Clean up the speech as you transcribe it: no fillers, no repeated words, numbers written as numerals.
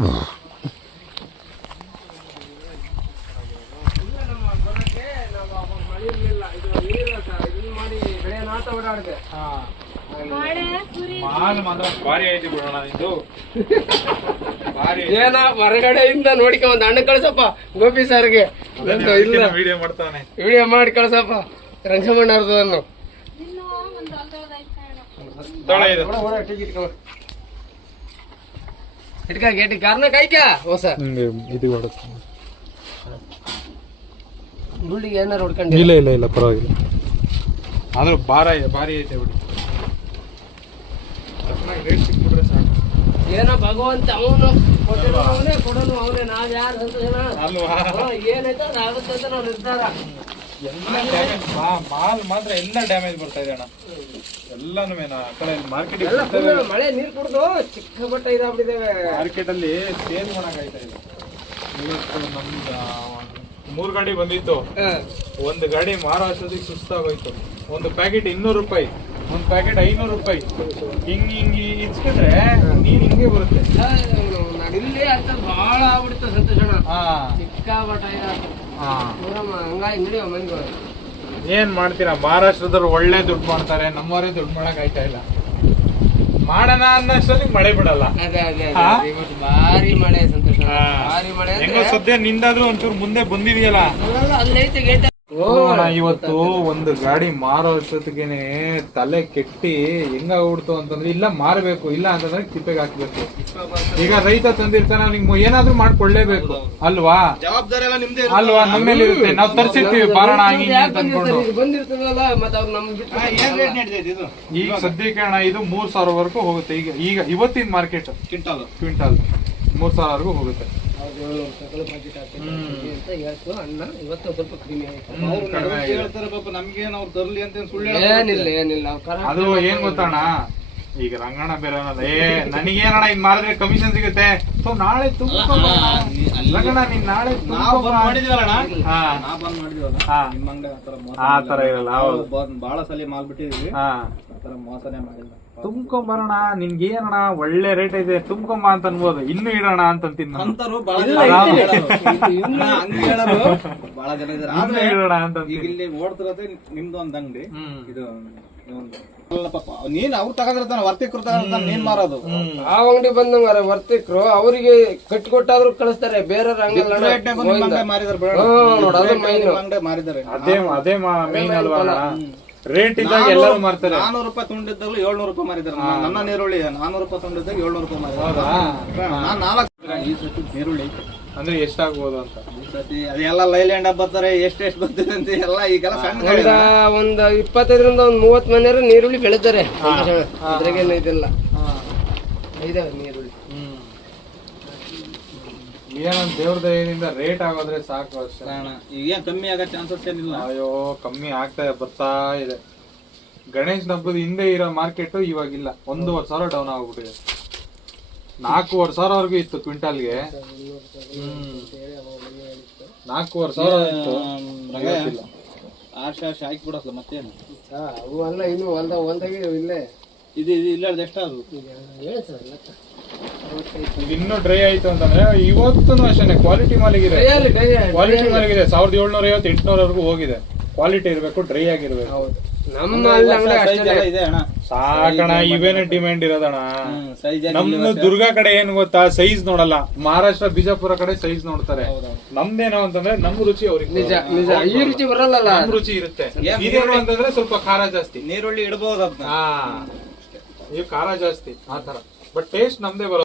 ಏನ ಹೊರಗಡೆಯಿಂದ ನೋಡಿಕೊಂಡ್ ಹಣ್ಣು ಕಳ್ಸಪ್ಪ ಗೋಪಿ ಸರ್ಗೆ ಇಲ್ಲ ವಿಡಿಯೋ ಮಾಡಿ ಕಳ್ಸಪ್ಪ ರಂಗಮಣ್ಣ ಅವ್ರದನ್ನು ಇಟ್ಕ ಕಾರ್ನ ಕಾಯ್ಕ ಹೊಸ ಮುಳ್ಳಿಗೆ ಏನಾರು ಹೊಡ್ಕೊಂಡು ಇಲ್ಲ ಇಲ್ಲ ಇಲ್ಲ ಪರವಾಗಿಲ್ಲ ಆದ್ರೂ ಭಾರಿ ಐತೆ ಬಿಡಿ ರೇಟ್ ಸಿಕ್ಬಿಟ್ರೆ ಸಾಕು ಏನೋ ಭಗವಂತ ಅವನು ಅವನೇ ಕೊಡೋನು ಅವನೇ ನಾವ್ ಯಾರು ಏನೈತೆ ಅದಾಗುತ್ತೆ ಅಂತ ನಾವ್ ನಿರ್ಧಾರ ಮಾಲ್ ಮಾತ್ರ ಎಲ್ಲ ಡ್ಯಾಮೇಜ್ ಬರ್ತಾ ಇದೆ ಅಣ್ಣ ಎಲ್ಲಾನು ಮಾರ್ಕೆಟ್ ಮಳೆ ನೀರ್ ಕುಡ್ದು ಚಿಕ್ಕ ಬಟ್ಟ ಇದಾಗ್ಬಿಟ್ಟಿದ್ದೇವೆ ಮಾರ್ಕೆಟ್ ಅಲ್ಲಿ ಸೇಲ್ ಮಾಡಕ್ ಆಯ್ತಾ ಇಲ್ಲ ಇವತ್ತು ನಮ್ದು 3 ಗಾಡಿ ಬಂದಿತ್ತು ಒಂದು ಗಾಡಿ ಮಾರೋ ಅಷ್ಟೊತ್ತಿಗೆ ಸುಸ್ತಾಗೋಯ್ತು ಒಂದು ಪ್ಯಾಕೆಟ್ 200 ರೂಪಾಯಿ ಒಂದು ಪ್ಯಾಕೆಟ್ 500 ರೂಪಾಯಿ ಹಿಂಗ್ ಇಚ್ಕಿದ್ರೆ ನೀನ್ ಹಿಂಗೆ ಬರುತ್ತೆ ಇಲ್ಲಿ ಅಂತ ಬಹಳ ಆಗ್ಬಿಡ್ತ ಸಂತೋಷಣ ಚಿಕ್ಕ ಬಟ್ಟ ಹಂಗಾಗಿ ಮನೆಗೆ ಏನ್ ಮಾಡ್ತೀರಾ ಮಹಾರಾಷ್ಟ್ರದವ್ರು ಒಳ್ಳೆ ದುಡ್ಡು ಮಾಡ್ತಾರೆ ನಮ್ಮವರೇ ದುಡ್ಡು ಮಾಡಕ್ ಆಯ್ತಾ ಇಲ್ಲ ಮಾಡೋಣ ಅನ್ನಷ್ಟೊತ್ತಿಗೆ ಮಳೆ ಬಿಡಲ್ಲ ಭಾರಿ ಮಳೆ ಸಂತೋಷ ಭಾರಿ ಮಳೆ ಹೆಂಗೋ ಸದ್ಯ ನಿಂದಾದ್ರೂ ಒಂಚೂರು ಮುಂದೆ ಬಂದಿದೆಯಲ್ಲ ಅಲ್ಲೈತೆ ಗೇಟ್ ಇವತ್ತು ಒಂದು ಗಾಡಿ ಮಾರೋ ಅಷ್ಟೊತ್ತಿಗೆನೆ ತಲೆ ಕೆಟ್ಟಿ ಹೆಂಗಾಗ್ಬಿಡ್ತು ಅಂತಂದ್ರೆ ಇಲ್ಲ ಮಾರಬೇಕು ಇಲ್ಲ ಅಂತಂದ್ರೆ ತಿಪ್ಪೆಗೆ ಹಾಕ್ಬೇಕು ಈಗ ರೈತ ತಂದಿರ್ತಾನ ನಿಮ್ಗೆ ಏನಾದ್ರೂ ಮಾಡ್ಕೊಳ್ಳೇಬೇಕು ಅಲ್ವಾ ಜವಾಬ್ದಾರಿ ಎಲ್ಲ ನಿಮ್ದೇ ಅಲ್ವಾ ನಮ್ಮೇಲೆ ಇರುತ್ತೆ ನಾವು ತರ್ಸಿರ್ತೀವಿ ಬಾರಣ ಹಿಂಗೆ ಅಂತ ಅನ್ಕೊಂಡು ಬಂದಿರ್ತದಲ್ಲ ಮತ್ತೆ ಅವ್ರು ನಮ್ಗೆ ಈಗ ಸದ್ಯಕ್ಕೆ ಅಣ್ಣ ಇದು 3000 ವರೆಗೂ ಹೋಗುತ್ತೆ ಈಗ ಇವತ್ತಿನ ಮಾರ್ಕೆಟ್ ಕ್ವಿಂಟಾಲ್ 3000 ಹೋಗುತ್ತೆ ಅಣ್ಣ ಇವತ್ತು ಸ್ವಲ್ಪ ಕಡಿಮೆ ನಮ್ಗೇನ್ ಅವ್ರು ತರ್ಲಿ ಅಂತ ಸುಳ್ಳು ಏನಿಲ್ಲ ಅದು ಏನ್ ಗೊತ್ತಣ್ಣ ಈಗ ರಂಗಣ್ಣ ಬೇರೆ ನನಗೇನಣ್ಣ ಇದ್ ಮಾಡಿದ್ರೆ ಕಮಿಷನ್ ಸಿಗುತ್ತೆ ಸೊ ನಾಳೆ ರಂಗಣ್ಣ ನೀನ್ ನಾಳೆ ಆತರ ಇರಲ್ಲ ಬಹಳ ಸಲ ಮಾಡ್ಬಿಟ್ಟಿದೀವಿ ಮೋಸನೆ ಮಾಡಿಲ್ಲ ತುಂಬ್ಕೊಂಬರೋಣ ನಿನ್ಗೆ ಏನಣ್ಣ ಒಳ್ಳೆ ರೇಟ್ ಇದೆ ತುಂಬ್ಕೊಂಬ ಅಂತ ಅನ್ಬೋದು ಇನ್ನು ಇಡೋಣ ಅಂತಂತೀನಿ ಬಹಳ ಜನ ಇಡೋಣ ಅಂತ ಈಗ ಇಲ್ಲಿ ಓಡ್ತಿರತ್ತೆ ನಿಮ್ದು ಒಂದ್ ಅಂಗಡಿ ಇದು ನೀನ್ ಅವ್ರು ತಗೊಂಡಿರ್ತಾನ ವರ್ತಿಕರು ತಗೊಂಡಿರ್ತಾನ ನೀನ್ ಮಾರೋದು ಆ ಅಂಗಡಿ ಬಂದಂಗಾರ ವರ್ತಿಕರು ಅವರಿಗೆ ಕಟ್ಟಿಕೊಟ್ಟಾದ್ರೂ ಕಳಿಸ್ತಾರೆ ಬೇರೆ ಮಾರಿದಾರೆ ಅದೇ ಮೇನ್ ಅಲ್ವಾ ರೇಟ್ ಇದ್ದಾಗ ಎಲ್ಲರೂ ಮಾರ್ತಾರೆ 400 ರೂಪಾಯಿ ತುಂಡಿದ್ದಾಗಲೂ 700 ರೂಪಾಯಿ ಮಾರಿದಾರೆ ನನ್ನ ನೀರುಳ್ಳಿ 400 ರೂಪಾಯಿ ತುಂಡಿದ್ದಾಗ 700 ರೂಪಾಯಿ ಮಾರಿದಾರೆ ನಾನು 4 ಈ ಸತಿ ನೀರುಳ್ಳಿ ಅಂದ್ರೆ ಎಷ್ಟಾಗ್ಬೋದು ಅಂತ ಈ ಸತಿ ಅದೆಲ್ಲ ಲೈಲ್ಯಾಂಡ್ ಬರ್ತಾರೆ ಎಷ್ಟು ಬರ್ತಾರೆ ಅಂತ ಎಲ್ಲ ಈಗೆಲ್ಲ ಸಣ್ಣ ಒಂದ್ 25ರಿಂದ ಒಂದ್ 30 ಮನೆಯವರು ನೀರುಳ್ಳಿ ಬೆಳಿತಾರೆ ಅದ್ರಾಗೇನು ಇದಿಲ್ಲ ಇದಾವೆ ನೀರುಳ್ಳಿ ಏನಂತ ದೇವ್ರ ದಯದಿಂದ ರೇಟ್ ಆಗೋದ್ರೆ ಸಾಕು ಅಷ್ಟೇ ಈಗ ಕಮ್ಮಿ ಆಗೋ ಚಾನ್ಸಸ್ ಏನಿಲ್ಲ ಅಯ್ಯೋ ಕಮ್ಮಿ ಬರ್ತಾ ಇದೆ ಗಣೇಶ್ ಹಬ್ಬದ ಹಿಂದೆ ಇರೋ ಮಾರ್ಕೆಟ್ ಇವಾಗಿಲ್ಲ 1,500 ಡೌನ್ ಆಗ್ಬಿಟ್ಟಿದೆ 4,500 ಇತ್ತು ಕ್ವಿಂಟಾಲ್ಗೆ 4,500 ಇತ್ತು ಆಶಾ ಹಾಕಿ ಬಿಡಲ್ಲ ಮತ್ತೇನು ಅವು ಅಲ್ಲ ಇನ್ನು ಹೊಲ್ದಾಗೆ ಇಲ್ಲೇ ಇದು ಇಲ್ಲಾರ್ದು ಎಷ್ಟಾದ್ರು ಇನ್ನು ಡ್ರೈ ಆಯ್ತು ಅಂತಂದ್ರೆ ಇವತ್ತು ಅಷ್ಟೇ ಕ್ವಾಲಿಟಿ ಮಾಲಿಗಿದೆ 1750 800 ಹೋಗಿದೆ ಕ್ವಾಲಿಟಿ ಇರ್ಬೇಕು ಡ್ರೈ ಆಗಿರ್ಬೇಕು ಸಾಕಣ ಇವೇನೇ ಡಿಮ್ಯಾಂಡ್ ಇರೋದಣ್ಣ ನಮ್ದು ದುರ್ಗಾ ಕಡೆ ಏನ್ ಗೊತ್ತಾ ಸೈಜ್ ನೋಡಲ್ಲ ಮಹಾರಾಷ್ಟ್ರ ಬಿಜಾಪುರ ಕಡೆ ಸೈಜ್ ನೋಡ್ತಾರೆ ನಮ್ದೇನೋ ಅಂತಂದ್ರೆ ನಮ್ ರುಚಿ ಅವ್ರಿಗೆ ಈ ರುಚಿ ಬರಲ್ಲ ನಮ್ ರುಚಿ ಇರುತ್ತೆ ಇದೇನು ಅಂತಂದ್ರೆ ಸ್ವಲ್ಪ ಖಾರ ಜಾಸ್ತಿ ನೀರುಳ್ಳಿ ಇಡಬಹುದು ಖಾರ ಜಾಸ್ತಿ ಆತರ ಬಟ್ ಟೇಸ್ಟ್ ನಮ್ದೇ ಬರೋದು